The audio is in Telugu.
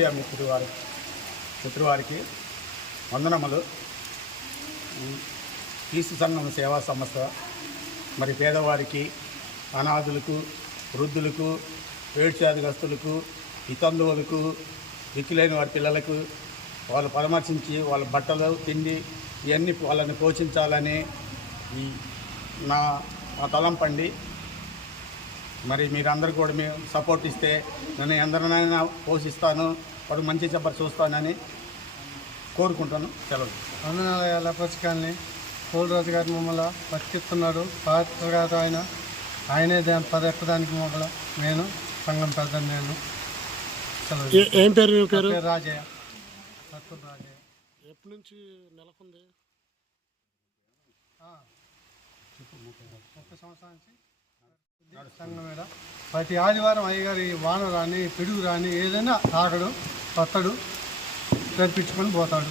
మీడియా మిత్రువారికి వందనములు. క్రీస్తు సంఘం సేవా సంస్థ మరి పేదవారికి, అనాథులకు, వృద్ధులకు, ఏడ్చాదిగస్తులకు, వితంతువులకు, దిక్కులేని వారి పిల్లలకు వాళ్ళు పరామర్శించి వాళ్ళ బట్టలు, తిండి ఇవన్నీ వాళ్ళని పోషించాలని నా తలంపండి. మరి మీరందరూ కూడా మేము సపోర్ట్ ఇస్తే నేను ఎందరినైనా పోషిస్తాను, వాడు మంచి చెప్పరు చూస్తానని కోరుకుంటాను. సెలవు. వందనాలయాల పథకాన్ని పోలరాజు గారి మమ్మల్ని బతికిస్తున్నాడు. పాత్ర గారు ఆయనే ఎక్కడానికి మమ్మల్ని నేను సంఘం పెద్ద నేను. ఏం పేరు? మీ పేరు? రాజయ్య. రాజయ్య. ఎప్పటి నుంచి నెలకొంది? 30 సంవత్సరాల నుంచి సంఘం మీద ప్రతి ఆదివారం అయ్యగారి వాన రాని, పిడుగు రాని, ఏదైనా తాగడు, కొత్తడు, తెప్పించుకొని పోతాడు.